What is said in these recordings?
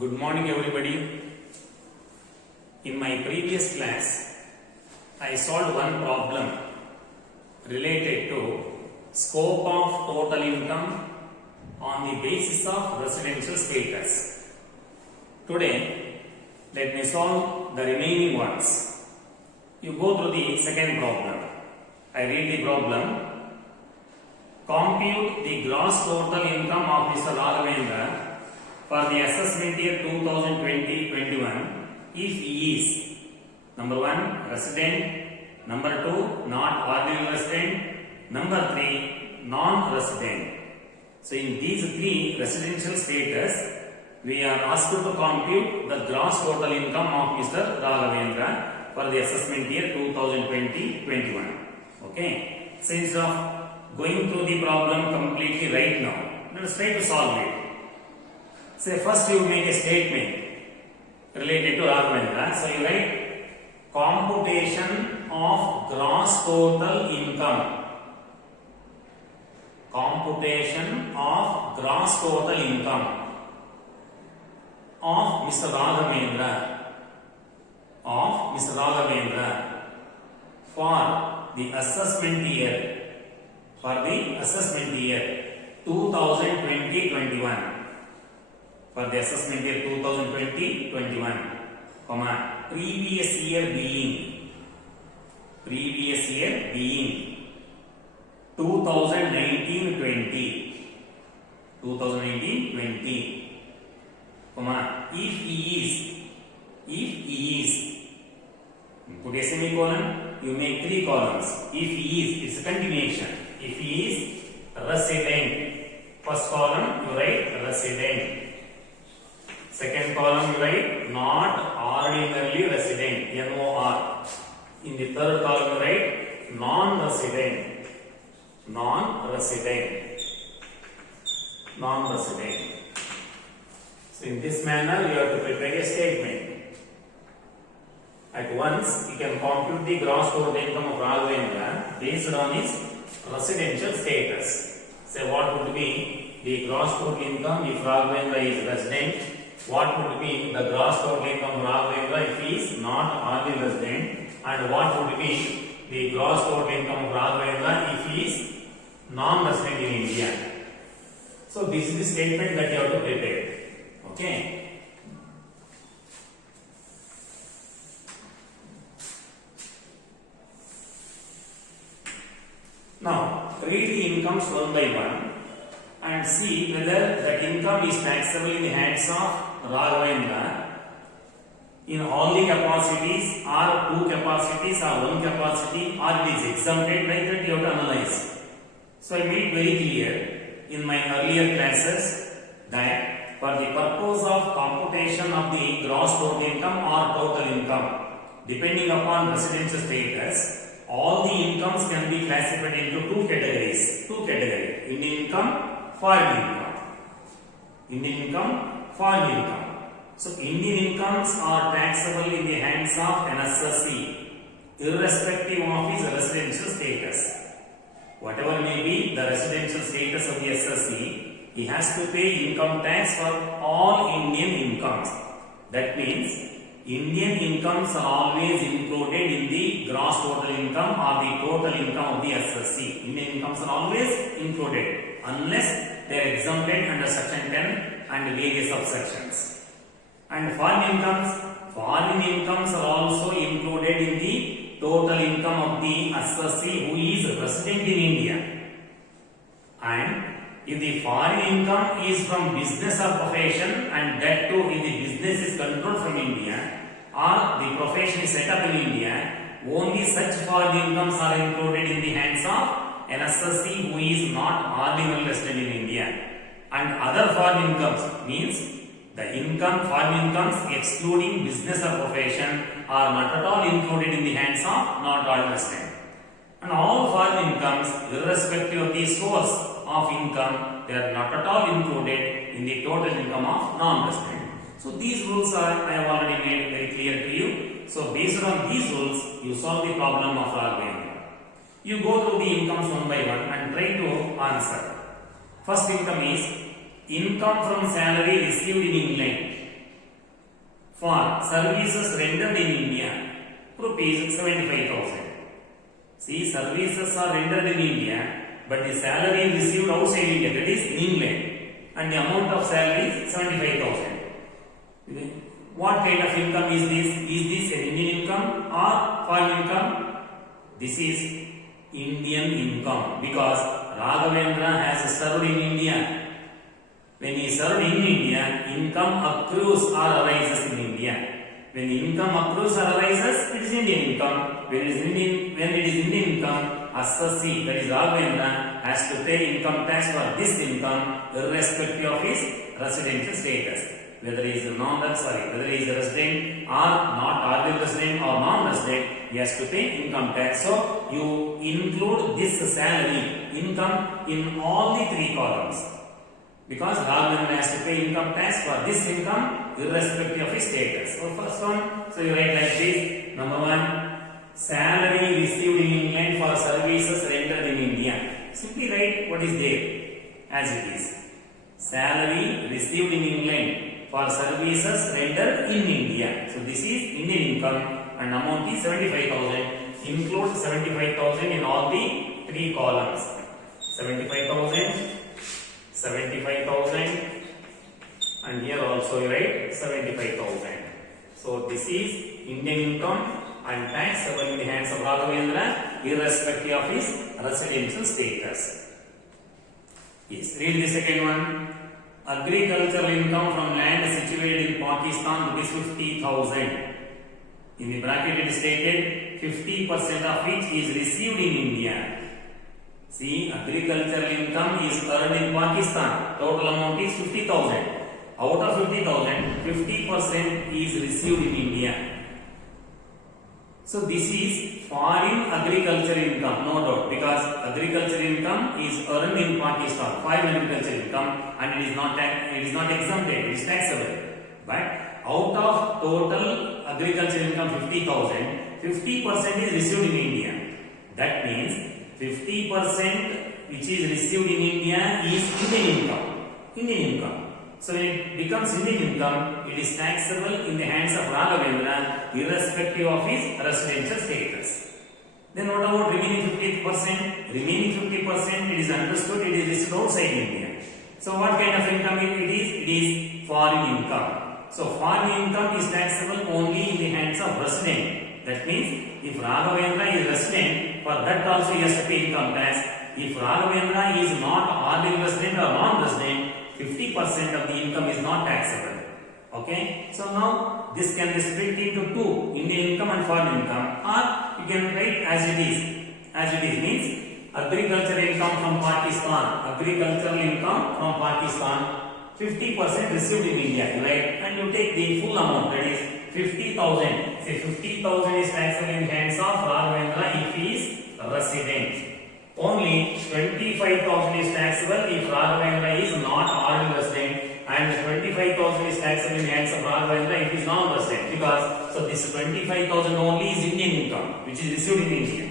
Good morning everybody. In my previous class, I solved one problem related to scope of total income on the basis of residential status. Today, let me solve the remaining ones. You go through the second problem. I read the problem. Compute the gross total income of Mr. Raghavendra for the assessment year 2020-21 if he is number 1 resident, number 2 not ordinary resident, number 3 non-resident. So in these three residential status, we are asked to compute the gross total income of Mr. Raghavendra for the assessment year 2020-21. Okay. So instead of going through the problem completely right now, let us try to solve it. Say first you make a statement related to Raghavendra. So you write computation of gross total income. Computation of gross total income of Mr. Raghavendra. Of Mr. Raghavendra for the assessment year. For the assessment year 2020-21. For the assessment year 2020-21, previous year being 2019-20, if he is, put a semicolon, you make three columns. If he is, it's a continuation. If he is resident, first column you write resident. Second column you write not ordinarily resident, NOR. In the third column you write non-resident. So in this manner you have to prepare a statement. At once you can compute the gross total income of Raghavendra based on his residential status. Say what would be the gross total income if Raghavendra is resident. What would be the gross total income of Raghavendra if he is not ordinary resident, and what would be the gross total income of Raghavendra if he is non-resident in India. So this is the statement that you have to prepare. Okay. Now read the incomes one by one and see whether that income is taxable in the hands of Raghavendra in all the capacities, or two capacities, or one capacity, or it is exempted. Like that you have to analyze. So I made very clear in my earlier classes that for the purpose of computation of the gross total income or total income, depending upon residential status, all the incomes can be classified into two categories. Indian income, foreign income. Indian income, foreign income. So Indian incomes are taxable in the hands of an assessee, irrespective of his residential status. Whatever may be the residential status of the assessee, he has to pay income tax for all Indian incomes. That means Indian incomes are always included in the gross total income or the total income of the assessee. Indian incomes are always included unless they are exempted under section 10 and various subsections. And foreign incomes are also included in the total income of the assessee who is resident in India. And if the foreign income is from business or profession, and that too if the business is controlled from India or the profession is set up in India, only such foreign incomes are included in the hands of an assessee who is not ordinary resident in India. And other foreign incomes means the foreign incomes excluding business or profession are not at all included in the hands of non-ordinary resident. And all foreign incomes, irrespective of the source of income, they are not at all included in the total income of non-resident. So these rules I have already made very clear to you. So based on these rules, you solve the problem of Raghavendra. You go through the incomes one by one and try to answer. First income is income from salary received in England. for services rendered in India, rupees 75,000. See, services are rendered in India, but the salary received outside India, that is in England, and the amount of salary is 75,000. What kind of income is this? Is this an Indian income or foreign income? This is Indian income because Raghavendra has served in India. When he served in India, income accrues or arises in India. When income accrues or arises, it is Indian income. When it is Indian income, assessee, that is Raghavendra, has to pay income tax for this income irrespective of his residential status. Whether he is a resident or not, ordinary resident or non-resident, he has to pay income tax. So you include this salary income in all the three columns. Because Raghavendra has to pay income tax for this income irrespective of his status. So first one, so you write like this. Number one, salary received in England for services rendered in India. Simply write what is there as it is. Salary received in England for services rendered in India. So this is Indian income and amount is 75,000. Include 75,000 in all the three columns. 75,000. 75,000 and here also you write 75,000. So this is Indian income and taxable in the hands of Raghavendra irrespective of his residential status. Yes, read the second one. Agricultural income from land situated in Pakistan rupees 50,000. In the bracket it is stated 50% of which is received in India. See, agricultural income is earned in Pakistan. Total amount is 50,000. Out of 50,000, 50% is received in India. So this is foreign agricultural income, no doubt, because agricultural income is earned in Pakistan, foreign agricultural income, and it is not exempted, it is taxable. But out of total agricultural income 50,000, 50% is received in India. That means 50% which is received in India is Indian income. Indian income. So when it becomes Indian income, it is taxable in the hands of Raghavendra irrespective of his residential status. Then what about remaining 50%? Remaining 50% it is understood it is received outside India. So what kind of income it is? It is foreign income. So foreign income is taxable only in the hands of resident. That means if Raghavendra is resident, for that also he has to pay income tax. If Raghavendra is not ordinary resident or non-resident, 50% of the income is not taxable. Okay? So now this can be split into two, Indian income and foreign income, or you can write as it is. As it is means agricultural income from Pakistan. Agricultural income from Pakistan, 50% received in India, right? And you take the full amount, that is 50,000. Say 50,000 is taxable in hands of Raghavendra if he is resident. Only 25,000 is taxable if Raghavendra is not ordinary resident, and 25,000 is taxable in hands of Raghavendra if he is non-resident. Because so this 25,000 only is Indian income which is received in India.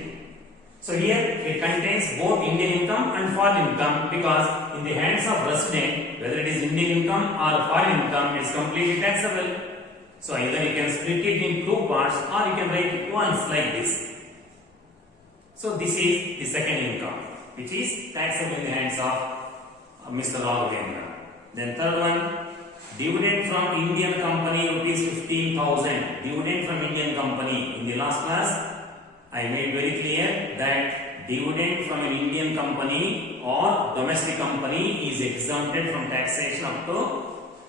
So here it contains both Indian income and foreign income because in the hands of resident, whether it is Indian income or foreign income, it is completely taxable. So either you can split it in two parts or you can write it once like this. So this is the second income which is taxable in the hands of Mr. Raghavendra. Then third one, dividend from Indian company rupees 15,000. Dividend from Indian company. In the last class, I made very clear that dividend from an Indian company or domestic company is exempted from taxation up to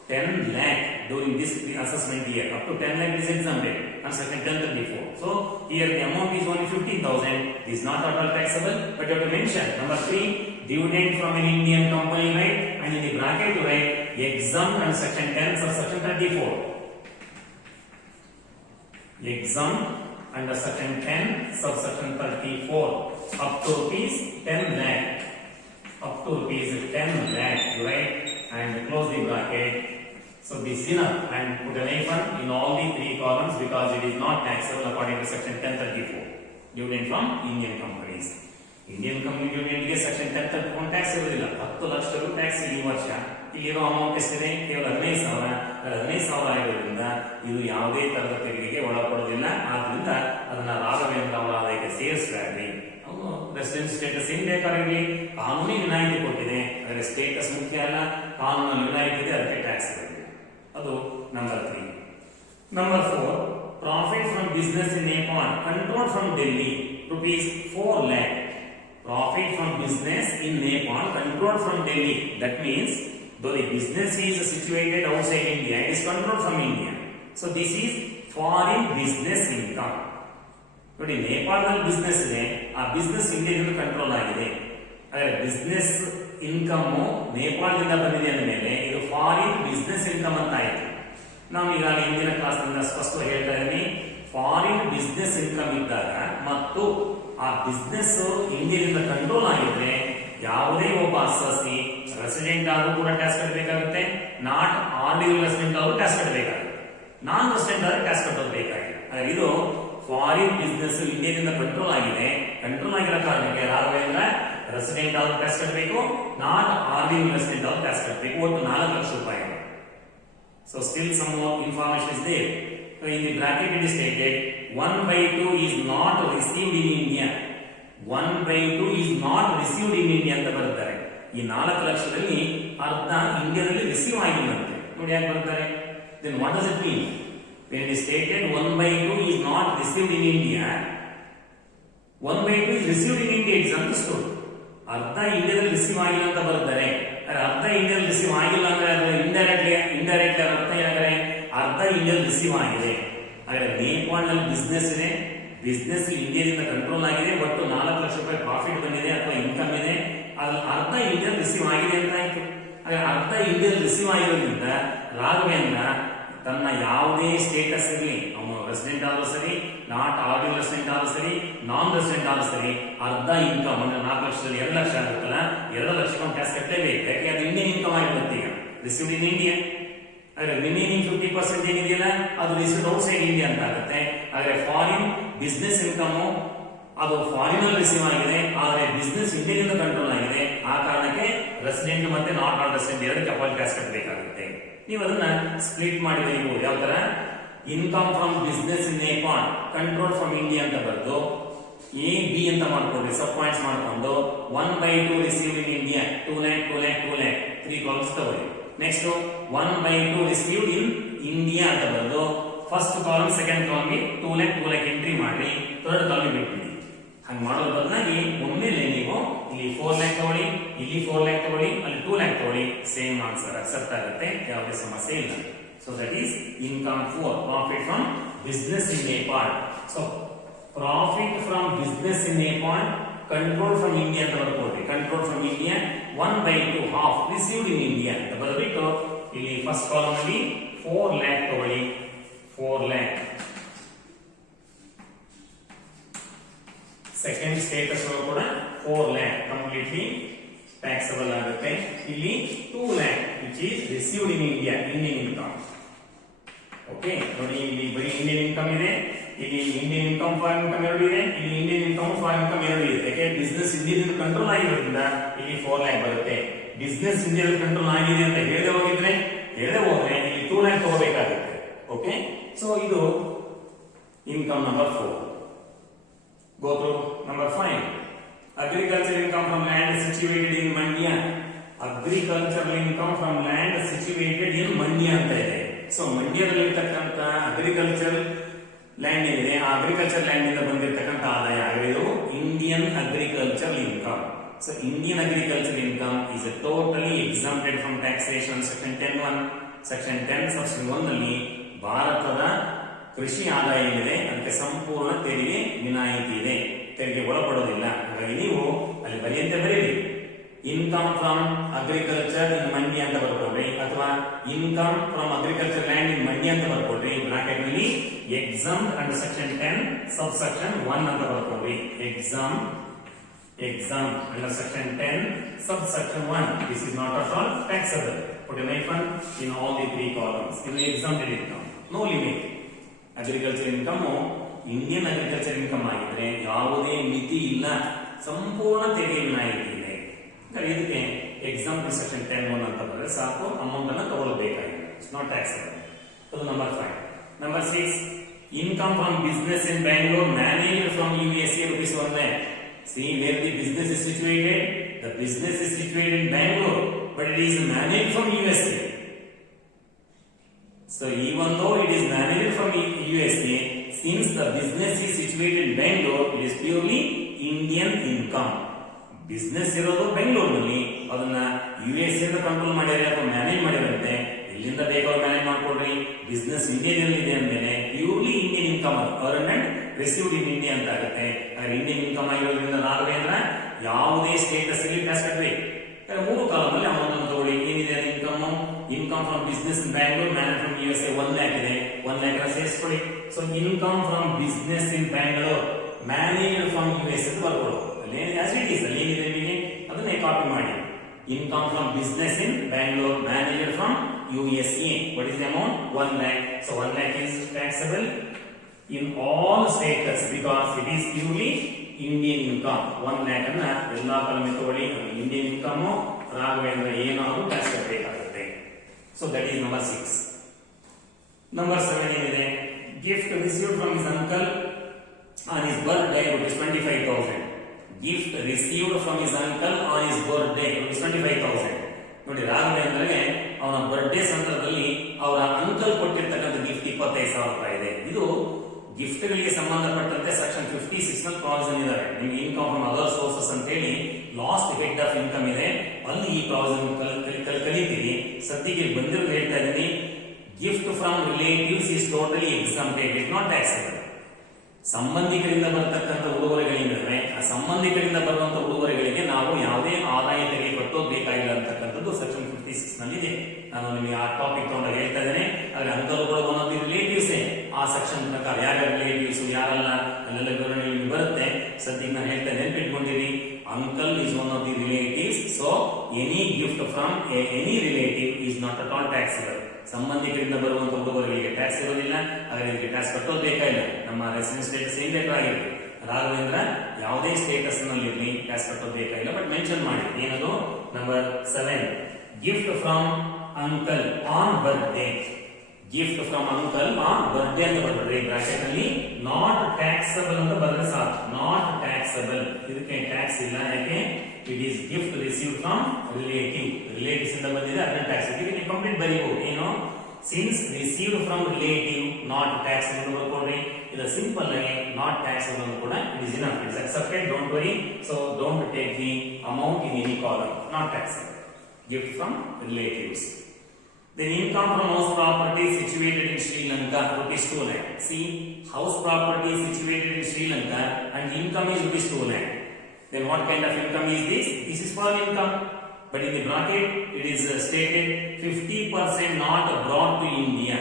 10 lakh during this assessment year. Up to 10 lakh is exempted on section 1034. So here the amount is only 15,000. It is not at all taxable, but you have to mention number 3, dividend from an Indian company, right? And in the bracket you write exempt and section 10 subsection 34. Exempt under section 10 subsection 34 up to rupees 10 lakh. Up to rupees 10 lakh, right? And close the bracket. So this is enough and put an hyphen in all the three columns because it is not taxable according to section 1034. Dividend from Indian companies. Indian community ಯೂನಿಯನ್ಗೆ section 10 ತಗೊಂಡು tax ಇರೋದಿಲ್ಲ. 10 lakh tax ಈ ವರ್ಷ. ಇಲ್ಲಿರೋ amount ಎಷ್ಟಿದೆ? ಕೇವಲ 15,000. 15,000 ಆಗಿರೋದ್ರಿಂದ ಇದು ಯಾವುದೇ ತರದ ತೆರಿಗೆಗೆ ಒಳಪಡೋದಿಲ್ಲ. ಆದ್ರಿಂದ ಅದನ್ನ ರಾಘವೇಂದ್ರ ಅವರ ಆದಾಯಕ್ಕೆ ಸೇರಿಸಬೇಡ್ರಿ. ಅವನು ರೆಸಿಡೆನ್ಸ್ ಸ್ಟೇಟಸ್ ಏನ್ ಬೇಕಾಗಿರಲಿ, ಕಾನೂನಿ ವಿನಾಯಿತಿ ಕೊಟ್ಟಿದೆ. ಅದರ ಸ್ಟೇಟಸ್ ಮುಖ್ಯ ಅಲ್ಲ, ಕಾನೂನಲ್ಲಿ ವಿನಾಯಿತಿ ಇದೆ, ಅದಕ್ಕೆ ಟ್ಯಾಕ್ಸ್ ಇರಬೇಕು. ಅದು number 3. Number 4, profit from business in Nepal control from Delhi ₹4 lakh. Profit from business in Nepal controlled from Delhi. That means though the business is situated outside India, it is controlled from India. So this is foreign business income. ನೋಡಿ, ನೇಪಾಳದಲ್ಲಿ business ಇದೆ, ಆ business ಇಂಡಿಯಾದಿಂದ control ಆಗಿದೆ. ಆದರೆ business income ನೇಪಾಳದಿಂದ ಬಂದಿದೆ ಅಂದ ಮೇಲೆ ಇದು ಫಾರಿನ್ ಬಿಸ್ನೆಸ್ ಇನ್ಕಮ್ ಅಂತ ಆಯ್ತು. ನಾವು ಈಗಾಗಲೇ ಹಿಂದಿನ ಕ್ಲಾಸ್ ನಿಂದ ಸ್ಪಷ್ಟವಾಗಿ ಹೇಳ್ತಾ ಇದ್ದೀನಿ, ಫಾರಿನ್ ಬಿಸ್ನೆಸ್ ಇನ್ಕಮ್ ಇದ್ದಾಗ ಮತ್ತು ಆ ಬಿಸ್ನೆಸ್ ಇಂಡಿಯಾದಿಂದ ಕಂಟ್ರೋಲ್ ಆಗಿದ್ರೆ ಯಾವುದೇ ಒಬ್ಬ ಅಸಸಿ ರೆಸಿಡೆಂಟ್ ಆದ್ರೂ ಕೂಡ ಟ್ಯಾಕ್ಸ್ ಕಟ್ಟಬೇಕಾಗುತ್ತೆ, ನಾಟ್ ಆರ್ಡಿನರಿ ರೆಸಿಡೆಂಟ್ ಆದ್ರೂ ಟ್ಯಾಕ್ಸ್ ಕಟ್ಟಬೇಕಾಗುತ್ತೆ, ನಾನ್ ರೆಸಿಡೆಂಟ್ ಆದ್ರೆ ಟ್ಯಾಕ್ಸ್ ಕಟ್ಟೋದು ಬೇಕಾಗಿದೆ. ಆದರೆ ಇದು ಫಾರಿನ್ ಬಿಸ್ನೆಸ್ ಇಂಡಿಯಾದಿಂದ ಕಂಟ್ರೋಲ್ ಆಗಿದೆ. ಕಂಟ್ರೋಲ್ ಆಗಿರೋ ಕಾರಣಕ್ಕೆ ರಾಘವೇಂದ್ರ ರೆಸಿಡೆಂಟ್ ಆದ್ರೂ ಟ್ಯಾಕ್ಸ್ ಕಟ್ಟಬೇಕು, ನಾಟ್ ಆರ್ಡಿನರಿ ರೆಸಿಡೆಂಟ್ ಆದ್ರೂ ಟ್ಯಾಕ್ಸ್ ಕಟ್ಟಬೇಕು. ಒಟ್ಟು ₹4 lakh. So still some more information is there. So in the bracket it is stated 1/2 is not received in India. 1/2 is not received in India ಅಂತ ಬರ್ತಾರೆ. ಈ 4 ಲಕ್ಷದಲ್ಲಿ ಅರ್ಧ ಇಂಡಿಯಾದಲ್ಲಿ ರಿಸೀವ್ ಆಗಿಲ್ಲಂತೆ. ನೋಡಿ ಯಾಕೆ ಬರ್ತಾರೆ? Then what does it mean? When it is stated 1/2 is not received in India, 1/2 is received in India, it's understood. ಅರ್ಧ ಇಂಡಿಯಾದಲ್ಲಿ ರಿಸೀವ್ ಆಗಿಲ್ಲ ಅಂತ ಬರ್ತಾರೆ. ಅರ್ಧ ಇಂಡಿಯಾದಲ್ಲಿ ರಿಸೀವ್ ಆಗಿಲ್ಲ ಅಂದ್ರೆ ಇಂಡೈರೆಕ್ಟ್ಲಿ ಅರ್ಥ ಏನಾದ್ರೆ ಅರ್ಧ ಇಂಡಿಯಾದಲ್ಲಿ ರಿಸೀವ್ ಆಗಿದೆ. ಹಾಗಾದ್ರೆ ನೇಪಾಳದಲ್ಲಿ ಬಿಸ್ನೆಸ್ ಇದೆ, ಬಿಸ್ನೆಸ್ ಇಂಡಿಯಾದಿಂದ ಕಂಟ್ರೋಲ್ ಆಗಿದೆ, ಒಟ್ಟು ₹4 ಲಕ್ಷ ಪ್ರಾಫಿಟ್ ಬಂದಿದೆ ಅಥವಾ ಇನ್ಕಮ್ ಇದೆ, ಅದ್ರಲ್ಲಿ ಅರ್ಧ ಇಂಡಿಯಾದಲ್ಲಿ ರಿಸೀವ್ ಆಗಿದೆ ಅಂತ ಆಯ್ತು. ಹಾಗೆ ಅರ್ಧ ಇಂಡಿಯಾದಲ್ಲಿ ರಿಸೀವ್ ಆಗಿರೋದ್ರಿಂದ ರಾಘವೇಂದ್ರ ತನ್ನ ಯಾವುದೇ ಸ್ಟೇಟಸ್ ಇರಲಿ, ಅವನು ರೆಸಿಡೆಂಟ್ ಆದ್ರೂ ಸರಿ, ನಾಟ್ ಆರ್ಡಿನರಿ ರೆಸಿಡೆಂಟ್ ಆದ್ರೂ ಸರಿ, ನಾನ್ ರೆಸಿಡೆಂಟ್ ಆದ್ರೂ ಸರಿ, ಅರ್ಧ ಇನ್ಕಮ್ ಅಂದ್ರೆ 4 ಲಕ್ಷದಲ್ಲಿ 2 ಲಕ್ಷ ಆಗುತ್ತಲ್ಲ, 2 ಲಕ್ಷ ಟ್ಯಾಕ್ಸ್ ಕಟ್ಟಲೇಬೇಕು. ಯಾಕೆ? ಅದು ಇಂಡಿಯನ್ ಇನ್ಕಮ್ ಆಗಿರುತ್ತೆ. ಈಗ ರಿಸೀವ್ಡ್ ಇನ್ ಇಂಡಿಯಾ. ಹಾಗಾದ್ರೆ ರಿಮೈನಿಂಗ್ 50% ಏನಿದೆಯಲ್ಲ ಅದು ರಿಸೀವ್ಡ್ ಔಟ್ಸೈಡ್ ಇಂಡಿಯಾ ಅಂತ ಆಗುತ್ತೆ. ಹಾಗಾದ್ರೆ ಫಾರಿನ್ ಬಿಸ್ನೆಸ್ ಇನ್ಕಮ್ ಅದು ಫಾರಿನ್ ಅಲ್ಲಿ ರಿಸೀವ್ ಆಗಿದೆ, ಆದರೆ ಬಿಸ್ನೆಸ್ ಇಂಡಿಯಾದಿಂದ ಕಂಟ್ರೋಲ್ ಆಗಿದೆ. ಆ ಕಾರಣಕ್ಕೆ ರೆಸಿಡೆಂಟ್ ಮತ್ತೆ ನಾಟ್ ರೆಸಿಡೆಂಟ್ ಎರಡು ಕಪಾಲ್ ಟ್ಯಾಕ್ಸ್ ಕಟ್ಟಬೇಕಾಗುತ್ತೆ. ನೀವು ಅದನ್ನ ಸ್ಪ್ಲಿಟ್ ಮಾಡಿ ಬರೀಬಹುದು. ಯಾವ ತರ? Income from business in Nepal control from India ಅಂತ ಬರೆದು ಎ ಬಿ ಅಂತ ಮಾಡ್ಕೊಂಡ್ರಿ, ಸಬ್ ಪಾಯಿಂಟ್ಸ್ ಮಾಡ್ಕೊಂಡು 1/2 receive in India 2 lakh 2 lakh 2 lakh 3 columns ತಗೊಳ್ಳಿ. ನೆಕ್ಸ್ಟ್ 1/2 ರಿಸೀವ್ಡ್ ಇನ್ ಇಂಡಿಯಾ ಅಂತ ಬರೆದು first column second column 2 lakh 2 lakh entry ಮಾಡಿ ಥರ್ಡ್ ಕಾಲಮ್ ಬಿಟ್ಬಿಡಿ. ಹಂಗೆ ಮಾಡೋದ್ರ ಬದಲಾಗಿ ಒಮ್ಮೆಲೆ ನೀವು ಇಲ್ಲಿ 4 lakh ತಗೊಳ್ಳಿ, ಇಲ್ಲಿ 4 lakh ತಗೊಳ್ಳಿ, ಅಲ್ಲಿ 2 lakh ತಗೊಳ್ಳಿ, ಸೇಮ್ ಆನ್ಸರ್ ಅಕ್ಸೆಪ್ಟ್ ಆಗುತ್ತೆ, ಯಾವುದೇ ಸಮಸ್ಯೆ ಇಲ್ಲ. So that is income 4, profit from business in Nepal. So profit from business in Nepal control from India ಅಂತ ಬರ್ಕೊಳ್ರಿ. Control from India 1/2 half received in India ಅಂತ ಬರೆದ್ಬಿಟ್ಟು ಇಲ್ಲಿ ಫಸ್ಟ್ ಕಾಲಮ್ ಅಲ್ಲಿ 4 lakh ತಗೊಳ್ಳಿ, 4 lakh. ಸೆಕೆಂಡ್ ಸ್ಟೇಟಸ್ ಕೂಡ 4 lakh completely taxable ಆಗುತ್ತೆ. ಇಲ್ಲಿ 2 lakh which is received in India, Indian income. Okay, ನೋಡಿ ಇಲ್ಲಿ ಬರೀ ಇಂಡಿಯನ್ ಇನ್ಕಮ್ ಇದೆ, ಇಲ್ಲಿ ಇಂಡಿಯನ್ ಇನ್ಕಮ್ ಫಾರಿನ್ ಇನ್ಕಮ್ ಎರಡು ಇದೆ, ಇಲ್ಲಿ ಇಂಡಿಯನ್ ಇನ್ಕಮ್ ಫಾರಿನ್ ಇನ್ಕಮ್ ಎರಡು ಇದೆ. ಯಾಕೆ? ಬಿಸ್ನೆಸ್ ಇಂಡಿಯಾದಿಂದ ಕಂಟ್ರೋಲ್ ಆಗಿರೋದ್ರಿಂದ ಇಲ್ಲಿ 4 lakh ಬರುತ್ತೆ. ಬಿಸ್ನೆಸ್ ಇಂಡಿಯಾದಲ್ಲಿ ಕಂಟ್ರೋಲ್ ಆಗಿದೆ ಅಂತ ಹೇಳದೆ ಹೋದ್ರೆ ಇಲ್ಲಿ 2 lakh ತಗೋಬೇಕಾಗುತ್ತೆ. ಓಕೆ, ಸೊ ಇದು income number 4. Go to number 5. Agricultural income from land situated in Mandya. Agricultural income from land situated in Mandya ಅಂತ ಇದೆ. ಸೊ ಮಂಡ್ಯದಲ್ಲಿ ಇರ್ತಕ್ಕಂಥ ಅಗ್ರಿಕಲ್ಚರ್ ಲ್ಯಾಂಡ್ ಏನಿದೆ, ಆ ಅಗ್ರಿಕಲ್ಚರ್ ಲ್ಯಾಂಡ್ ಇಂದ ಬಂದಿರತಕ್ಕಂಥ ಆದಾಯ ಆಗಿರೋದು Indian agriculture income. So Indian agriculture income is totally exempted from taxation. Section 10(1). Section 10 Section 1 ನಲ್ಲಿ ಭಾರತದ ಕೃಷಿ ಆದಾಯ ಏನಿದೆ ಅದಕ್ಕೆ ಸಂಪೂರ್ಣ ತೆರಿಗೆ ವಿನಾಯಿತಿ ಇದೆ, ತೆರಿಗೆ ಒಳಪಡೋದಿಲ್ಲ. ಹಾಗಾಗಿ ನೀವು ಅಲ್ಲಿ ಬರೆಯಂತೆ ಬರೀರಿ, income from agriculture in Mandya ಅಂತ ಬರ್ಕೊಡ್ರಿ, ಅಥವಾ income from agriculture land in Mandya ಅಂತ ಬರ್ಕೊಡ್ರಿ. ಬ್ರಾಕೆಟ್ ನಲ್ಲಿ exempt under section 10 sub section 1 ಅಂತ ಬರ್ಕೊಡ್ರಿ. Exempt under section 10 sub section 1. This is not at all taxable. Put a hyphen in all the 3 columns. In the exempted income, no limit. Agriculture income Indian agriculture income ಆಗಿದ್ರೆ ಯಾವುದೇ ಮಿತಿ ಇಲ್ಲ, ಸಂಪೂರ್ಣ ತೆರಿಗೆ ವಿನಾಯಿತಿ ಇದೆ. ಇದಕ್ಕೆ ಎಕ್ಸಾಂಪಲ್ ಸೆಕ್ಷನ್ 10(1) ಅಂತ ಬರೆದ್ರೆ ಸಾಕು, ಅಮೌಂಟ್ ಅನ್ನು ತಗೊಳ್ಳಬೇಕಾಗಿದೆ. It's not taxable. ಅದು number 5. Number 6, income from business in Bangalore managed from USA rupees 1 lakh. See where the business is situated. The business is situated in Bangalore, but it is managed from USA. So even though it is managed from USA, since the business is situated in Bangalore, it is purely Indian income. Business ಇರೋದು ಬೆಂಗಳೂರಿನಲ್ಲಿ, ಅದನ್ನ USA ಇಂದ control ಮಾಡ್ಯಾರೆ ಅಥವಾ manage ಮಾಡಿರಂತೆ. ಇಲ್ಲಿಂದ ಬೇಕಾದ್ರೂ manage ಮಾಡ್ಕೊಳ್ರಿ. Business ಇಂಡಿಯಾದಲ್ಲಿ ಇದೆ ಅಂದ್ಮೇಲೆ purely Indian income, earn and received in India ಅಂತ ಆಗುತ್ತೆ. ಇಂಡಿಯನ್ ಇನ್ಕಮ್ ಆಗಿರೋದ್ರಿಂದ ರಾಘವೇಂದ್ರ ಯಾವುದೇ ಸ್ಟೇಟಸ್ ಅಲ್ಲಿ ಟ್ಯಾಕ್ಸ್ ಕಟ್ಟಬೇಕು. 3 ಕಾಲದಲ್ಲಿ ಅಮೌಂಟ್ ಅನ್ನು ತಗೊಳ್ಳಿ. ಏನಿದೆ ಅದು income from business in Bangalore, manage from USA 1 lakh ಇದೆ. 1 lakh ಅನ್ನ ಸೇರಿಸ್ಕೊಳ್ಳಿ. So income from business in Bangalore managed from US ಅಂತ ಬರ್ಕೊಳ್ಳಿ. ಅಲ್ಲಿ ಆಸ್ ಇಟ್ ಈಸ್ ಅಲ್ಲಿ ಏನಿದೆ ನಿಮಗೆ ಅದನ್ನೇ ಕಾಪಿ ಮಾಡಿ. Income from business in Bangalore managed from USA. What is the amount? 1 lakh. So 1 lakh is taxable in all states because it is purely Indian income. 1 lakh ಅನ್ನ ಎಲ್ಲಾ ಕಲಮೆ ತಗೊಳ್ಳಿ. Indian income Raghavendra ಏನಾದರೂ tax ಕಟ್ಟಬೇಕಾಗುತ್ತೆ. So that is number 6. Number 7 ಏನಿದೆ? Gift received from his uncle on his birthday rupees 25,000. Gift received from his uncle on his birthday rupees 25,000. ನೋಡಿ, ರಾಘವೇಂದ್ರಗೆ ಅವನ birthday ಸಂದರ್ಭದಲ್ಲಿ ಅವರ ಅಂಕಲ್ ಕೊಟ್ಟಿರ್ತಕ್ಕಂಥ ಗಿಫ್ಟ್ 25,000 ರೂಪಾಯಿ ಇದೆ. ಇದು ಗಿಫ್ಟ್ ಗಳಿಗೆ ಸಂಬಂಧಪಟ್ಟಂತೆ ಸೆಕ್ಷನ್ 56 ನಲ್ಲಿ ಪ್ರಾವಿಷನ್ ಇದಾವೆ. ನಿಮಗೆ ಇನ್ಕಮ್ ಫ್ರಮ್ ಅದರ್ ಸೋರ್ಸಸ್ ಅಂತ ಹೇಳಿ ಲಾಸ್ಟ್ ಹೆಡ್ ಆಫ್ ಇನ್ಕಮ್ ಇದೆ, ಅಲ್ಲಿ ಈ ಪ್ರಾವಿಷನ್ ಕಲಿತೀರಿ. ಸದ್ಯಕ್ಕೆ ಬಂದಿರೋದು ಹೇಳ್ತಾ ಇದ್ದೀನಿ. Gift from relatives is totally exempted, it not taxable. ಸಂಬಂಧಿಕರಿಂದ ಬರತಕ್ಕಂಥ ಉಡುಗೊರೆಗಳಿಂದ್ರೆ ಆ ಸಂಬಂಧಿಕರಿಂದ ಬರುವಂತಹ ಉಡುಗೊರೆಗಳಿಗೆ ನಾವು ಯಾವುದೇ ಆದಾಯ ತೆರಿಗೆ ಕಟ್ಟೋದು ಬೇಕಾಗಿಲ್ಲ ಅಂತಕ್ಕಂಥದ್ದು ಸೆಕ್ಷನ್ 56 ನಲ್ಲಿ ಇದೆ. ನಾನು ನಿಮಗೆ ಆ ಟಾಪಿಕ್ ತಗೊಂಡಾಗ ಹೇಳ್ತಾ ಇದ್ದೇನೆ. ಆದ್ರೆ ಅಂಕಲ್ಗಳು ಒಂದೊಂದು ರಿಲೇಟಿವ್ಸ್ ಆ ಸೆಕ್ಷನ್ ಪ್ರಕಾರ ಯಾರ್ಯಾರ ರಿಲೇಟಿವ್ಸ್ ಯಾರಲ್ಲ ಅಲ್ಲೆಲ್ಲ ವಿವರಣೆ ಬರುತ್ತೆ. ಸದ್ಯಕ್ಕೆ ನಾನು ಹೇಳ್ತಾ ನೆನ್ಪಿಟ್ಕೊಂಡಿರಿ, uncle is one of the relatives. So any gift from any relative is not at all taxable. ಸಂಬಂಧಿಕರಿಂದ ಬರುವಂತ ಉಡುಗೊರೆಗಳಿಗೆ ಟ್ಯಾಕ್ಸ್ ಇರೋದಿಲ್ಲ, ಹಾಗಾಗಿ ಇದಕ್ಕೆ ಟ್ಯಾಕ್ಸ್ ಕಟ್ಟೋದು ಬೇಕಾಗಿಲ್ಲ. ನಮ್ಮ ರೆಸಿಡೆನ್ಸ್ ಸ್ಟೇಟಸ್ ಏನ್ ಬೇಕಾಗಿರಲಿ, ರಾಘವೇಂದ್ರ ಯಾವುದೇ ಸ್ಟೇಟಸ್ ನಲ್ಲಿ ಇರಲಿ ಟ್ಯಾಕ್ಸ್ ಕಟ್ಟೋದು ಬೇಕಾಗಿಲ್ಲ. ಬಟ್ ಮೆನ್ಷನ್ ಮಾಡಿ ಏನದು. Number 7, gift from uncle on birthday. Gift from uncle on birthday ಅಂತ ಬರ್ಬೇಡ್ರಿ, ಬ್ರಾಕೆಟ್ ನಲ್ಲಿ ನಾಟ್ ಟ್ಯಾಕ್ಸಬಲ್ ಅಂತ ಬರೆದ್ರೆ ಸಾಕು. ನಾಟ್ ಟ್ಯಾಕ್ಸಬಲ್, ಇದಕ್ಕೆ ಟ್ಯಾಕ್ಸ್ ಇಲ್ಲ. ಯಾಕೆ? It is gift received from relative. Relatives ಇಂದ ಬಂದಿದೆ, ಅದನ್ನ ಟ್ಯಾಕ್ಸ್ ಇದಕ್ಕೆ ಕಂಪ್ಲೀಟ್ ಬರೀಬಹುದು. ಏನು? Since received from relative not taxable ಅಂತ ಬರ್ಕೊಡ್ರಿ. ಇದು ಸಿಂಪಲ್ ಆಗಿ ನಾಟ್ ಟ್ಯಾಕ್ಸಬಲ್ ಅಂತ ಕೂಡ it is enough, it's accepted, don't worry. So don't take the amount in any column. Not taxable. Gift from relatives. Then income from house property situated in Sri Lanka rupees 2 lakh. See, house property is situated in Sri Lanka and income is rupees 2 lakh. Then what kind of income is this? This is foreign income. But in the bracket it is stated 50% not brought to India.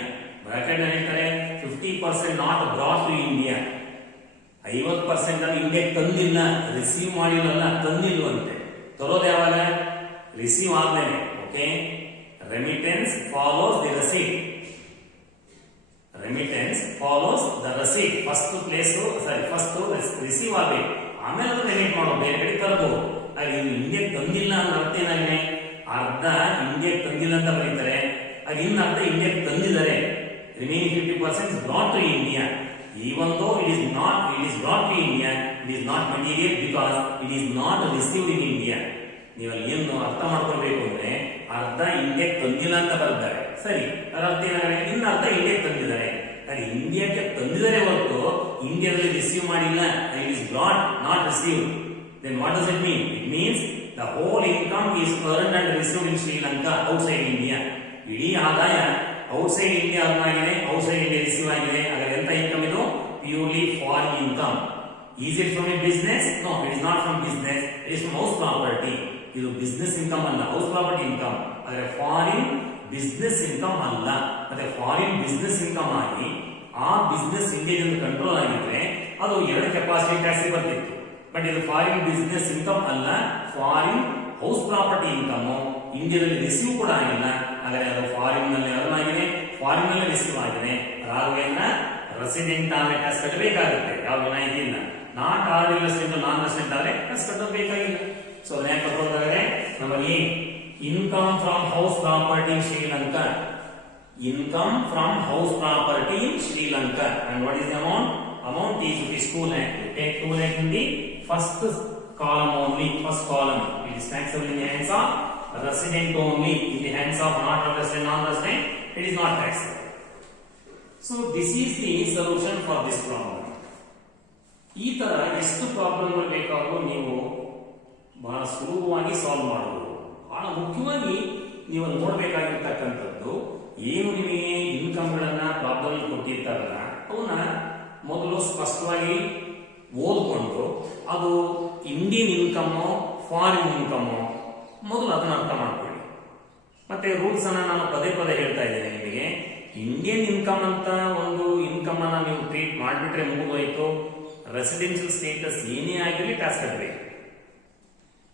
Bracket ಹೇಳ್ತಾರೆ 50% not brought to India. 50% ಅನ್ನು ಇಂಡಿಯಾಕ್ಕೆ ತಂದಿಲ್ಲ, receive ಮಾಡಿಲ್ಲ, ತಂದಿಲ್ವಂತೆ. ತರೋದು ಯಾವಾಗ? Receive ಆದ್ಮೇಲೆ. Okay, remittance follows the receipt. Remittance follows the receipt. First receive ಆಗಬೇಕು, ಆಮೇಲೆ ಅದು ರೆಮಿಟ್ ಮಾಡೋದು, ಬೇರೆ ಕಡೆ ತರಬಹುದು. ಹಾಗೆ ಇಂಡಿಯಾಕ್ಕೆ ತಂದಿಲ್ಲ ಅಂದ್ರೆ ಅರ್ಥ ಏನಾಗಿದೆ? ಅರ್ಧ ಇಂಡಿಯಾಕ್ಕೆ ತಂದಿಲ್ಲ ಅಂತ ಬರೀತಾರೆ, ಹಾಗೆ ಇನ್ನು ಅರ್ಧ ಇಂಡಿಯಾಕ್ಕೆ ತಂದಿದ್ದಾರೆ. Remaining 50% is brought to India. Even though it is brought to India, it is not material because it is not received in India. ನೀವು ಅಲ್ಲಿ ಏನು ಅರ್ಥ ಮಾಡ್ಕೊಳ್ಬೇಕು ಅಂದ್ರೆ, ಅರ್ಧ ಇಂಡಿಯಾಕ್ಕೆ ತಂದಿಲ್ಲ ಅಂತ ಬರ್ತಾರೆ, ಸರಿ, ಅದರ ಅರ್ಥ ಏನಾಗಿದೆ? ಇನ್ನು ಅರ್ಧ ಇಂಡಿಯಾಕ್ಕೆ ತಂದಿದ್ದಾರೆ. ಹಾಗೆ ಇಂಡಿಯಾಕ್ಕೆ ತಂದಿದ್ದಾರೆ ಹೊರತು ಇಂಡಿಯಾದಲ್ಲಿ ರಿಸೀವ್ ಮಾಡಿಲ್ಲ. It is brought, not received. Then what does it mean? It means the whole income is earned and received in Sri Lanka outside India. ಇಡೀ ಆದಾಯ ಔಟ್ಸೈಡ್ ಇಂಡಿಯಾ ಅರ್ನ್ ಆಗಿದೆ, ಔಟ್ಸೈಡ್ ಇಂಡಿಯಾ ರಿಸೀವ್ ಆಗಿದೆ. ಹಾಗಾದ್ರೆ ಎಂತ ಇನ್ಕಮ್ ಇದು? Purely foreign income. Is it from a business? No, it is not from business, it is from house property. ಇದು business income ಅಲ್ಲ, house property income. ಆದರೆ foreign business income ಅಲ್ಲ. ಮತ್ತೆ foreign business income ಆಗಿ ಆ business ಇಂಡಿಯಾದಿಂದ control ಆಗಿದ್ರೆ ಅದು 2 ಕೆಪಾಸಿಟಿ ಟ್ಯಾಕ್ಸ್ ಬರ್ತಿತ್ತು. ಬಟ್ ಇದು ಫಾರಿನ್ ಬಿಸ್ನೆಸ್ ಇನ್ಕಮ್ ಅಲ್ಲ, ಫಾರಿನ್ ಹೌಸ್ ಪ್ರಾಪರ್ಟಿ ಇನ್ಕಮ್. ಇಂಡಿಯಾದಲ್ಲಿ ರಿಸೀವ್ ಕೂಡ ಆಗಿಲ್ಲ, ಆದರೆ ಅದು ಫಾರಿನ್ ನಲ್ಲಿ ಅರ್ನ್ ಆಗಿದೆ, ಫಾರಿನ್ ನಲ್ಲಿ ರಿಸೀವ್ ಆಗಿದೆ. ರಾಘವೇಂದ್ರ ರೆಸಿಡೆಂಟ್ ಆದ ಟ್ಯಾಕ್ಸ್ ಕಟ್ಟಬೇಕಾಗುತ್ತೆ, ಯಾವ ವಿನಾಯಿತಿ ಇಲ್ಲ. Not or resident non resident ಆದ್ರೆ ಟ್ಯಾಕ್ಸ್ ಕಟ್ಟಬೇಕಾಗಿಲ್ಲ. ಸೊ ಅದನ್ನ ಕಟ್ಟೋದಾದ್ರೆ number A, income from house property in Sri Lanka. Income from house property in Sri Lanka. And what is the amount? Amount is rupees 2 lakh. You take 2 lakh in the first column only. First column. It is taxable in the hands of resident only. In the hands of not resident, non-resident, it is not taxable. So this is the solution for this problem. ಈ ತರ ಎಷ್ಟು ಪ್ರಾಬ್ಲಮ್ಗಳು ಬೇಕಾದರೂ ನೀವು ಬಹಳ ಸುಲಭವಾಗಿ solve ಮಾಡಬಹುದು. ಬಹಳ ಮುಖ್ಯವಾಗಿ ನೀವು ನೋಡಬೇಕಾಗಿರ್ತಕ್ಕಂಥದ್ದು, ಏನು ನಿಮಗೆ ಇನ್ಕಮ್ಗಳನ್ನ ಪ್ರಾಬ್ಲಮ್ ಕೊಟ್ಟಿರ್ತಾರಲ್ಲ ಅವನ್ನ ಮೊದಲು ಸ್ಪಷ್ಟವಾಗಿ ಓದ್ಕೊಂಡು ಅದು ಇಂಡಿಯನ್ ಇನ್ಕಮ್ಮು ಫಾರಿನ್ ಇನ್ಕಮ್ಮು ಮೊದಲು ಅದನ್ನ ಅರ್ಥ ಮಾಡ್ಕೊಳ್ಳಿ. ಮತ್ತೆ ರೂಲ್ಸ್ ಅನ್ನ ನಾನು ಪದೇ ಪದೇ ಹೇಳ್ತಾ ಇದ್ದೇನೆ ನಿಮಗೆ. ಇಂಡಿಯನ್ ಇನ್ಕಮ್ ಅಂತ ಒಂದು ಇನ್ಕಮ್ ಅನ್ನ ನೀವು ಟ್ರೀಟ್ ಮಾಡಿಬಿಟ್ರೆ ಮುಗಿದೋಯ್ತು. ರೆಸಿಡೆನ್ಷಿಯಲ್ ಸ್ಟೇಟಸ್ ಏನೇ ಆಗಿರಲಿ ಟ್ಯಾಕ್ಸ್ ಕಟ್ಟಬೇಕು.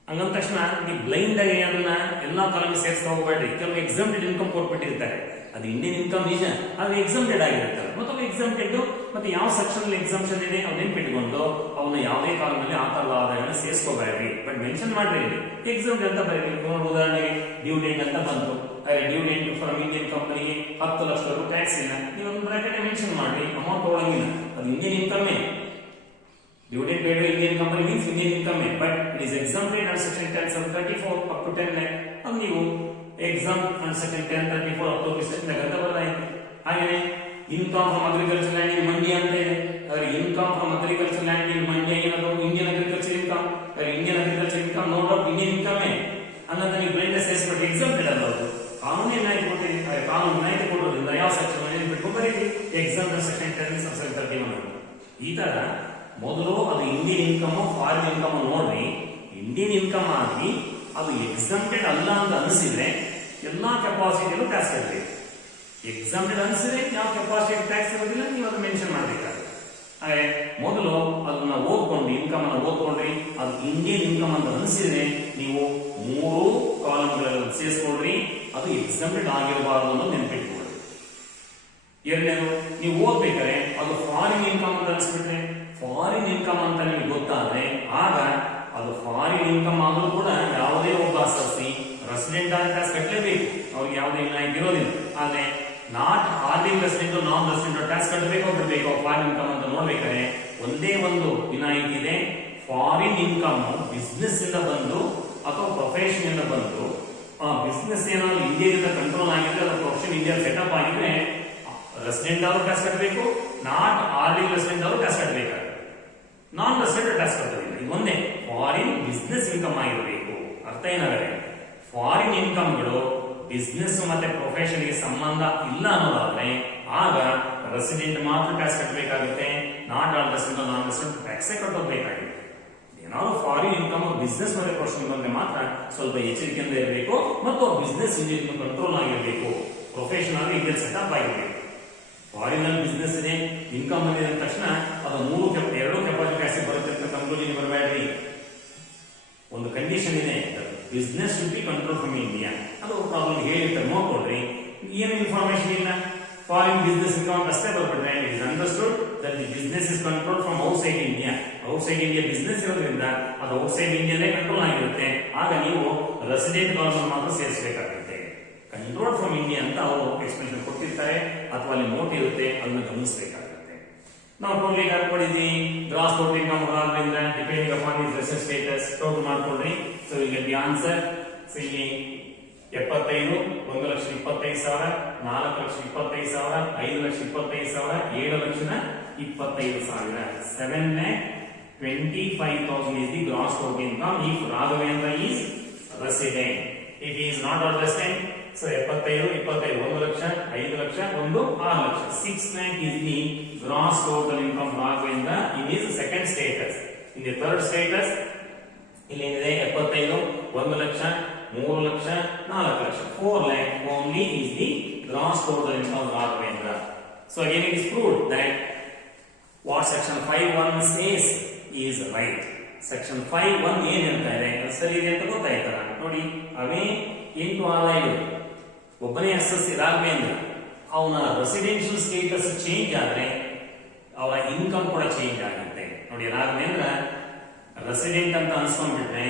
ಹಂಗಂದ ತಕ್ಷಣ ನೀವು ಬ್ಲೈಂಡ್ ಆಗಿ ಅದನ್ನ ಎಲ್ಲಾ ಕಾಲಮ್ ಸೇರಿಸ್ತಾ ಹೋಗಬೇಡ್ರಿ. ಕೆಲವು ಎಕ್ಸಾಮ್ಟೆಡ್ ಇನ್ಕಮ್ ಕೊಟ್ಬಿಟ್ಟಿರ್ತಾರೆ, ಅದು ಇಂಡಿಯನ್ ಇನ್ಕಮ್ ನಿಜ, ಅದು ಎಕ್ಸಾಮ್ಟೆಡ್ ಆಗಿರ್ತಾರೆ. ಮತ್ತೆ ಎಕ್ಸಾಮ್ಟೆಡ್ ಮತ್ತೆ ಯಾವ ಸೆಕ್ಷನ್ ಎಕ್ಸಾಮ್ಷನ್ ಇದೆ ಅವ್ನ ನೆನ್ಪಿಟ್ಕೊಂಡು ಅವನ್ನ ಯಾವುದೇ ಕಾಲದಲ್ಲಿ ಆ ತರದ ಆದಾಯಗಳನ್ನ ಸೇರಿಸ್ಕೋಬೇಡ್ರಿ. ಬಟ್ ಮೆನ್ಷನ್ ಮಾಡ್ರಿ, ಇಲ್ಲಿ ಎಕ್ಸಾಮ್ಟೆಡ್ ಅಂತ ಬರೀರಿ. ಉದಾಹರಣೆಗೆ ಡ್ಯೂ ಡೇಟ್ ಅಂತ ಬಂತು, ಡ್ಯೂ ಡೇಟ್ ಫ್ರಮ್ ಇಂಡಿಯನ್ ಕಂಪನಿಗೆ 10 ಲಕ್ಷವರೆಗೂ ಟ್ಯಾಕ್ಸ್ ಇಲ್ಲ, ನೀವು ಒಂದು ಬ್ರಾಕೆಟ್ ಮೆನ್ಷನ್ ಮಾಡ್ರಿ, ಅಮೌಂಟ್ ತಗೊಳಂಗಿಲ್ಲ, ಅದು Indian income. Due date paid by Indian company means Indian income, but it is exempted under section 10(34) up to 10 lakh. अब ನೀವು exempt under section 10(34) up to 10 lakh ಅಂತ ಬರಲಾಯಿತು. ಹಾಗೆ income from agriculture land in mandi ಅಂತ ಇದೆ. ಅದರ income from agriculture land in mandi ಏನದು Indian agriculture income. Indian agriculture income no doubt Indian income ಅನ್ನೋದು ನೀವು ಬ್ಲೈಂಡ್ ಸೇರಿಸ್ಬಿಟ್ಟು ಎಕ್ಸಾಮ್ಟೆಡ್ ಅಲ್ಲ, ಅದು ಕಾನೂನು ವಿನಾಯಿತಿ ಕೊಟ್ಟಿದೆ. ಕಾನೂನು ವಿನಾಯಿತಿ ಕೊಡೋದ್ರಿಂದ ಯಾವ ಸೆಕ್ಷನ್ ಬಿಟ್ಕೊಂಡು ಬರೀರಿ ಎಕ್ಸಾಮ್ ಸೆಕ್ಷನ್ 10(31). ಈ ತರ ಮೊದಲು ಅದು ಇಂಡಿಯನ್ ಇನ್ಕಮ್ ಫಾರಿನ್ ಇನ್ಕಮ್ ನೋಡ್ರಿ. ಇಂಡಿಯನ್ ಇನ್ಕಮ್ ಆಗಿ ಅದು ಎಕ್ಸಾಮ್ಟೆಡ್ ಅಲ್ಲ ಅಂತ ಅನಿಸಿದ್ರೆ ಎಲ್ಲಾ ಕೆಪಾಸಿಟಿಯಲ್ಲೂ ಟ್ಯಾಕ್ಸ್ ಕಟ್ಟಬೇಕು. ಎಕ್ಸಾಮ್ಟೆಡ್ ಅನಿಸಿದ್ರೆ ಯಾವ ಕೆಪಾಸಿಟಿ ಟ್ಯಾಕ್ಸ್ ಇರೋದಿಲ್ಲ, ನೀವು ಅದನ್ನ ಮೆನ್ಷನ್ ಮಾಡಬೇಕಾಗುತ್ತೆ. ಹಾಗೆ ಮೊದಲು ಅದನ್ನ ಓದ್ಕೊಂಡು ಇನ್ಕಮ್ ಅನ್ನ ಓದ್ಕೊಂಡ್ರಿ, ಅದು ಇಂಡಿಯನ್ ಇನ್ಕಮ್ ಅಂತ ಅನಿಸಿದ್ರೆ ನೀವು 3 ಕಾಲಮ್ಗಳಲ್ಲಿ ಸೇರಿಸ್ಕೊಳ್ರಿ, ಅದು ಎಕ್ಸಾಮ್ಟೆಡ್ ಆಗಿರಬಾರದು ಅನ್ನೋದು ನೆನಪಿಟ್ಕೊಳ್ಳಿ. ಎರಡನೇದು, ನೀವು ಓದ್ಬೇಕಾದ್ರೆ ಅದು ಫಾರಿನ್ ಇನ್ಕಮ್ ಅಂತ ಅನಿಸ್ಬಿಟ್ರೆ, ಫಾರಿನ್ ಇನ್ಕಮ್ ಅಂತ ನಿಮಗೆ ಗೊತ್ತಾದ್ರೆ ಆಗ ಅದು ಫಾರಿನ್ ಇನ್ಕಮ್ ಆದ್ರೂ ಕೂಡ ಯಾವುದೇ ಒಬ್ಬ ಸಸಿ ರೆಸಿಡೆಂಟ್ ಆಗಿ ಟ್ಯಾಕ್ಸ್ ಕಟ್ಟಲೇಬೇಕು, ಅವ್ರಿಗೆ ಯಾವುದೇ ವಿನಾಯಿತಿ ಇರೋದಿಲ್ಲ. ಆದ್ರೆ not ordinary resident non resident tax ಕಟ್ಟಬೇಕು ಬಿಡಬೇಕು ಫಾರಿನ್ ಇನ್ಕಮ್ ಅಂತ ನೋಡ್ಬೇಕಾದ್ರೆ ಒಂದೇ ಒಂದು ವಿನಾಯಿತಿ ಇದೆ. ಫಾರಿನ್ ಇನ್ಕಮ್ ಬಿಸ್ನೆಸ್ ಇಂದ ಬಂದು ಅಥವಾ ಪ್ರೊಫೆಷನ್ ಇಂದ ಬಂದು, ಬಿಸ್ನೆಸ್ ಏನಾದ್ರು ಇಂಡಿಯಾದಿಂದ ಕಂಟ್ರೋಲ್ ಆಗಿದ್ರೆ ಅಥವಾ ಪ್ರೊಫೆಷನ್ ಇಂಡಿಯಾ ಸೆಟಪ್ ಆಗಿದ್ರೆ ರೆಸಿಡೆಂಟ್ ಅವರು ಟ್ಯಾಕ್ಸ್ ಕಟ್ಟಬೇಕು, ನಾಟ್ ಆರ್ಡಿಂಗ್ ರೆಸಿಡೆಂಟ್ ಅವರು ಟ್ಯಾಕ್ಸ್ ಕಟ್ಟಬೇಕಾಗುತ್ತೆ. ನಾನ್ ರೆಸಿಡೆಂಟ್ ಟ್ಯಾಕ್ಸ್ ಕಟ್ಟೋದಿಲ್ಲ. ಇದು ಒಂದೇ ಫಾರಿನ್ ಬಿಸ್ನೆಸ್ ಇನ್ಕಮ್ ಆಗಿರಬೇಕು. ಅರ್ಥ ಏನಾದರೆ ಫಾರಿನ್ ಇನ್ಕಮ್ಗಳು ಬಿಸ್ನೆಸ್ ಮತ್ತೆ ಪ್ರೊಫೆಷನ್ ಗೆ ಸಂಬಂಧ ಇಲ್ಲ ಅನ್ನೋದಾದ್ರೆ ಆಗ ರೆಸಿಡೆಂಟ್ ಮಾತ್ರ ಟ್ಯಾಕ್ಸ್ ಕಟ್ಟಬೇಕಾಗುತ್ತೆ. Not all resident non resident tax ಕಟ್ಟೋಬೇಕಾಗುತ್ತೆ. ಏನಾದ್ರು ಫಾರಿನ್ ಇನ್ಕಮ್ ಬಿಸ್ನೆಸ್ ಮತ್ತೆ ಪ್ರೊಫೆಷನ್ ಬಂದ್ರೆ ಮಾತ್ರ ಸ್ವಲ್ಪ ಎಚ್ಚರಿಕೆಯಿಂದ ಇರಬೇಕು ಮತ್ತು ಬಿಸ್ನೆಸ್ ಇಂಡಿಯನ್ ಕಂಟ್ರೋಲ್ ಆಗಿರಬೇಕು. ಪ್ರೊಫೆಷನ್ ಆಗಿ ಇಂಡಿಯನ್ ಸೆಟಪ್ ಆಗಿರಬೇಕು. ಫಾರಿನ್ ಅಲ್ಲಿ ಬಿಸ್ನೆಸ್ ಇದೆ, ಇನ್ಕಮ್ ಬಂದಿದೆ ಅಂದ ತಕ್ಷಣ ಅದು 2 ಕೆಪಾಸಿಟಿ ಟ್ಯಾಕ್ಸ್ ಬರುತ್ತೆ ಅಂತ ಕನ್ಕ್ಲೂಷನ್ ಬರಬೇಡ್ರಿ. ಒಂದು ಕಂಡೀಷನ್ ಇದೆ, business should be control from India. ಅದು ಪ್ರಾಬ್ಲಮ್ ಹೇಳಿರ್ತಾರೆ, ನೋಡ್ಕೊಳ್ರಿ. ಏನು ಇನ್ಫಾರ್ಮೇಶನ್ ಇಲ್ಲ, ಫಾರಿನ್ ಬಿಸ್ನೆಸ್ ಇನ್ಕಮ್ ಅಷ್ಟೇ ಬರ್ಬಿಟ್ರೆ it is understood that the business is control from outside India. Outside India business ಇರೋದ್ರಿಂದ ಅದು ಔಟ್ಸೈಡ್ ಇಂಡಿಯಾನೇ ಕಂಟ್ರೋಲ್ ಆಗಿರುತ್ತೆ. ಆಗ ನೀವು ರೆಸಿಡೆಂಟ್ ಗವರ್ಮೆಂಟ್ ಮಾತ್ರ ಸೇರಿಸಬೇಕಾಗುತ್ತೆ. ಕಂಟ್ರೋಲ್ ಫ್ರಮ್ ಇಂಡಿಯಾ ಅಂತ ಅವರು ಎಕ್ಸ್ಪ್ರೆಷನ್ ಕೊಟ್ಟಿರ್ತಾರೆ ಅಥವಾ ಅಲ್ಲಿ ನೋಟ್ ಇರುತ್ತೆ, ಅದನ್ನ ಗಮನಿಸಬೇಕಾಗುತ್ತೆ. ನಾವು ಟೋಟಲ್ ಹಾಕೊಂಡಿದ್ವಿ ಗ್ರಾಸ್ ಟೋಟಲ್ ಇನ್ಕಮ್ ಆದ್ರಿಂದ depending upon is resident status total ಮಾಡ್ಕೊಳ್ರಿ. ಸೊ ಈಗ ದಿ ಆನ್ಸರ್ ಇಲ್ಲಿ 75, 1,25,000, 4,25,000, 5,25,000, 7,25,000. 7,25,000 is the gross total income if Raghavendra is resident. If he is not a resident, so 75, 25, 1 lakh, 5 lakh, 1, 6 lakh. 6 lakh is the gross total income Raghavendra in his second status. In the third status, ಇಲ್ಲಿ ಏನಿದೆ 75, 1 lakh, 3 lakh, 4 lakh. 4 lakh only is the gross total income Raghavendra. So again it is proved that what section 5(1) says is right. Section 5(1) ಏನ್ ಹೇಳ್ತಾ ಇದೆ ಅದು ಸರಿ ಇದೆ ಅಂತ ಗೊತ್ತಾಯ್ತಲ್ಲ ನೋಡಿ. ಅವೇ 8 ಆದಾಯಗಳು, ಒಬ್ಬನೇ ಎಸ್ಎಸ್ಸಿ ರಾಘವೇಂದ್ರ, ಅವನ ರೆಸಿಡೆನ್ಷಿಯಲ್ ಸ್ಟೇಟಸ್ ಚೇಂಜ್ ಆದ್ರೆ ಅವರ ಇನ್ಕಮ್ ಕೂಡ ಚೇಂಜ್ ಆಗುತ್ತೆ. ನೋಡಿ. ರಾಘವೇಂದ್ರ ರೆಸಿಡೆಂಟ್ ಅಂತ ಅನ್ಸ್ಕೊಂಡ್ಬಿಟ್ರೆ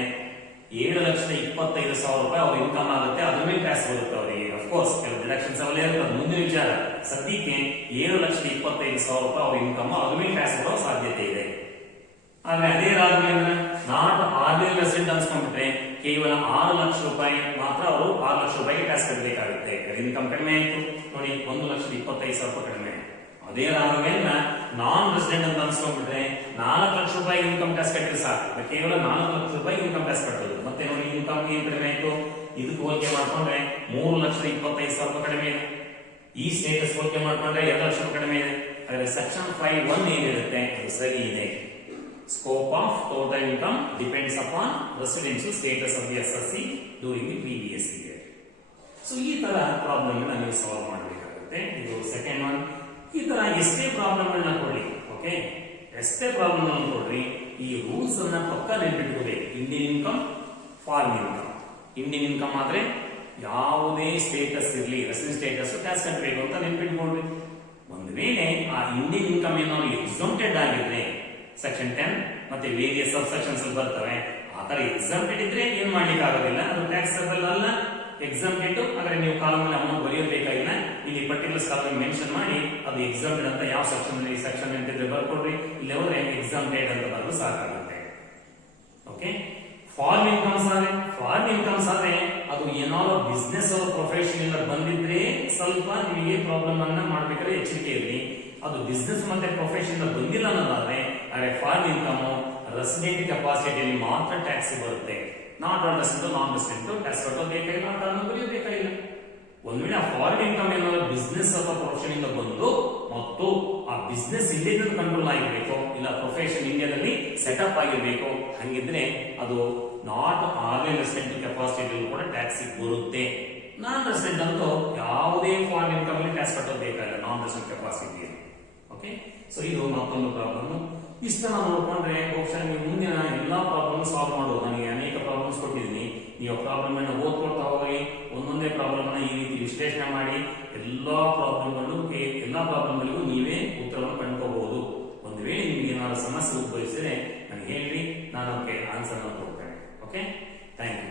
7,25,000 ರೂಪಾಯಿ ಅವ್ರ ಇನ್ಕಮ್ ಆಗುತ್ತೆ, ಅದ್ರ ಮೇಲೆ ಟ್ಯಾಕ್ಸ್ ಬರುತ್ತೆ ಅವರಿಗೆ. ಅಫ್ಕೋರ್ಸ್ ಕೆಲವು ಡಿಡಕ್ಷನ್ಸ್ ಅವೆಲ್ಲ ಇರುತ್ತೆ, ಮುಂದಿನ ವಿಚಾರ. ಸದ್ಯಕ್ಕೆ 7,25,000 ರೂಪಾಯಿ ಅವ್ರ ಇನ್ಕಮ್, ಅದ್ರ ಮೇಲೆ ಟ್ಯಾಕ್ಸ್ ಬರೋ ಸಾಧ್ಯತೆ ಇದೆ. ಆದ್ರೆ ಅದೇ ರಾಘವೇಂದ್ರ ನಾಟ್ ಆರ್ಡಿನರಿ ರೆಸಿಡೆಂಟ್ ಅನ್ಸ್ಕೊಂಡ್ಬಿಟ್ರೆ ಕೇವಲ 6 ಲಕ್ಷ ರೂಪಾಯಿ ಮಾತ್ರ ಅವರು 6 ಲಕ್ಷ ರೂಪಾಯಿಗೆ ಟ್ಯಾಕ್ಸ್ ಕಟ್ಟಬೇಕಾಗುತ್ತೆ. ಇನ್ಕಮ್ ಕಡಿಮೆ ಆಯ್ತು ನೋಡಿ, 1,25,000 ರೂಪಾಯಿ ಕಡಿಮೆ. ಅದೇ ರಾಘವೇಂದ್ರ ನಾನ್ ರೆಸಿಡೆಂಟ್ ಅಂತ ಅನ್ಸ್ಕೊಂಡ್ಬಿಟ್ರೆ 4 ಲಕ್ಷ ರೂಪಾಯಿ ಇನ್ಕಮ್ ಟ್ಯಾಕ್ಸ್ ಕಟ್ಟಿದ್ರೆ ಸಾಕು, ಕೇವಲ 4 ಲಕ್ಷ ರೂಪಾಯಿ ಇನ್ಕಮ್ ಟ್ಯಾಕ್ಸ್ ಕಟ್ಟೋದು. ಮತ್ತೆ ನೋಡಿ ಇನ್ಕಮ್ ಏನ್ ಕಡಿಮೆ ಆಯ್ತು, ಇದಕ್ಕೆ ಹೋಲಿಕೆ ಮಾಡ್ಕೊಂಡ್ರೆ 3,25,000 ರೂಪಾಯಿ ಕಡಿಮೆ ಇದೆ. ಈ ಸ್ಟೇಟಸ್ ಹೋಲಿಕೆ ಮಾಡ್ಕೊಂಡ್ರೆ 2 ಲಕ್ಷ ರೂಪಾಯಿ ಕಡಿಮೆ ಇದೆ. ಹಾಗಾದ್ರೆ ಸೆಕ್ಷನ್ 5(1) ಏನಿರುತ್ತೆ ಅದು ಸರಿ ಇದೆ. Scope of total income depends upon residential status of the assessee during the previous year. So ಈ ತರ ಪ್ರಾಬ್ಲಮ್ ಅನ್ನು ನೀವು ಸಾಲ್ವ್ ಮಾಡಬೇಕಾಗುತ್ತೆ. ಇದು ಸೆಕೆಂಡ್ ಒನ್. ಈ ತರ ಎಷ್ಟೇ ಪ್ರಾಬ್ಲಮ್ ಅನ್ನ ಕೊಡ್ಲಿ, ಓಕೆ, ಎಷ್ಟೇ ಪ್ರಾಬ್ಲಮ್ ಅನ್ನು ಕೊಡ್ರಿ, ಈ ರೂಲ್ಸ್ ಅನ್ನ ಪಕ್ಕ ನೆನಪಿಟ್ಕೋಬೇಕು. Indian income, foreign income. Indian income ಆದ್ರೆ ಯಾವುದೇ ಸ್ಟೇಟಸ್ ಇರಲಿ, ರೆಸಿಡೆಂಟ್ ಸ್ಟೇಟಸ್ ಟ್ಯಾಕ್ಸ್ ಕಟ್ಟಬೇಕು ಅಂತ ನೆನಪಿಟ್ಕೊಳ್ರಿ. ಒಂದು ವೇಳೆ ಆ ಇಂಡಿಯನ್ ಇನ್ಕಮ್ ಏನಾದ್ರು ಎಕ್ಸಂಪ್ಟೆಡ್ ಆಗಿದ್ರೆ ಸೆಕ್ಷನ್ 10 ಮತ್ತೆ ವೇರಿಯಸ್ ಸಬ್ ಸೆಕ್ಷನ್ಸ್ ಬರ್ತವೆ. ಆ ತರ ಎಕ್ಸಂಪ್ಟೆಡ್ ಇದ್ರೆ ಏನ್ ಮಾಡ್ಲಿಕ್ಕೆ ಆಗೋದಿಲ್ಲ, ಅದು ಟ್ಯಾಕ್ಸಬಲ್ ಅಲ್ಲ. ಎಕ್ಸಂಪ್ಟೆಡ್ ಆದ್ರೆ ನೀವು ಕಾಲಮ್ ಅಲ್ಲಿ ಅಮೌಂಟ್ ಬರೆಯಬೇಕಾಗಿಲ್ಲ, ಇಲ್ಲಿ ಪರ್ಟಿಕ್ಯುಲರ್ ಕಾಲಮ್ ಮೆನ್ಷನ್ ಮಾಡಿ ಅದು ಎಕ್ಸಂಪ್ಟೆಡ್ ಅಂತ ಯಾವ ಸೆಕ್ಷನ್ ಅಲ್ಲಿ ಸೆಕ್ಷನ್ ಅಂತಿದ್ರೆ ಬರ್ಕೊಡ್ರಿ. ಇಲ್ಲಿ ಹೋದ್ರೆ ಎಕ್ಸಂಪ್ಟೆಡ್ ಅಂತ ಬರೆದು ಸಾಕಾಗುತ್ತೆ. ಓಕೆ. ಫಾರಿನ್ ಇನ್ಕಮ್ಸ್ ಆದ್ರೆ ಅದು ಏನಾದ್ರು ಬಿಸ್ನೆಸ್ ಅವರ ಪ್ರೊಫೆಷನ್ ಇಂದ ಬಂದಿದ್ರೆ ಸ್ವಲ್ಪ ನಿಮಗೆ ಪ್ರಾಬ್ಲಮ್ ಅನ್ನ ಮಾಡ್ಬೇಕಾದ್ರೆ ಎಚ್ಚರಿಕೆ ಇರಲಿ. ಅದು ಬಿಸ್ನೆಸ್ ಮತ್ತೆ ಪ್ರೊಫೆಷನ್ ಬಂದಿಲ್ಲ ಅನ್ನೋದಾದ್ರೆ ಫಾರಿನ್ ಇನ್ಕಮ್ ರೆಸಿಡೆಂಟ್ ಕೆಪಾಸಿಟಿಯಲ್ಲಿ ಮಾತ್ರ ಟ್ಯಾಕ್ಸ್ ಬರುತ್ತೆ. Not all resident, non resident tax ಕಟ್ಟೋಬೇಕಾಗಿಲ್ಲ, ಕಾರಣ ಬರೆಯಬೇಕಾಗಿಲ್ಲ. ಒಂದ್ ವೇಳೆ ಆ ಫಾರಿನ್ ಇನ್ಕಮ್ ಏನಾದ್ರು ಬಿಸ್ನೆಸ್ ಅಥವಾ ಪ್ರೊಫೆಷನ್ ಇಂದ ಬಂದು ಮತ್ತು ಆ ಬಿಸ್ನೆಸ್ ಇಂಡಿಯಾದಲ್ಲಿ ಕಂಟ್ರೋಲ್ ಆಗಿರ್ಬೇಕು, ಇಲ್ಲ ಪ್ರೊಫೆಷನ್ ಇಂಡಿಯಾದಲ್ಲಿ ಸೆಟಪ್ ಆಗಿರ್ಬೇಕು, ಹಂಗಿದ್ರೆ ಅದು ನಾಟ್ ಆರ್ಡಿನರಿ ರೆಸಿಡೆಂಟ್ ಕೆಪಾಸಿಟಿ ಕೂಡ ಟ್ಯಾಕ್ಸ್ ಬರುತ್ತೆ. ನಾನ್ ರೆಸಿಡೆಂಟ್ ಅಂತೂ ಯಾವುದೇ ಫಾರಿನ್ ಇನ್ಕಮ್ ಅಲ್ಲಿ ಟ್ಯಾಕ್ಸ್ ಕಟ್ಟೋಬೇಕಾಗಿಲ್ಲ, non resident capacity. Okay. So ಇದು ಮತ್ತೊಂದು ಪ್ರಾಬ್ಲಮ್. ಇಷ್ಟನ್ನ ನೋಡ್ಕೊಂಡ್ರೆ ಬಹುಶಃ ನೀವು ಮುಂದಿನ ಎಲ್ಲಾ ಪ್ರಾಬ್ಲಮ್ ಸಾಲ್ವ್ ಮಾಡೋದು. ನನಗೆ ಅನೇಕ ಪ್ರಾಬ್ಲಮ್ಸ್ ಕೊಟ್ಟಿದ್ದೀನಿ, ನೀವು ಪ್ರಾಬ್ಲಮ್ ಅನ್ನು ಓದ್ಕೊಳ್ತಾ ಹೋಗಿ ಒಂದೊಂದೇ ಪ್ರಾಬ್ಲಮ್ ಅನ್ನ ಈ ರೀತಿ ವಿಶ್ಲೇಷಣೆ ಮಾಡಿ ಎಲ್ಲಾ ಪ್ರಾಬ್ಲಮ್ಗಳಿಗೂ ನೀವೇ ಉತ್ತರವನ್ನು ಕಂಡುಕೋಬಹುದು. ಒಂದು ವೇಳೆ ನಿಮ್ಗೆ ಏನಾದ್ರು ಸಮಸ್ಯೆ ಉದ್ಭವಿಸಿದ್ರೆ ನನಗೆ ಹೇಳಿ, ನಾನು ಅದಕ್ಕೆ ಆನ್ಸರ್ ಕೊಡ್ತೇನೆ. Okay, thank you.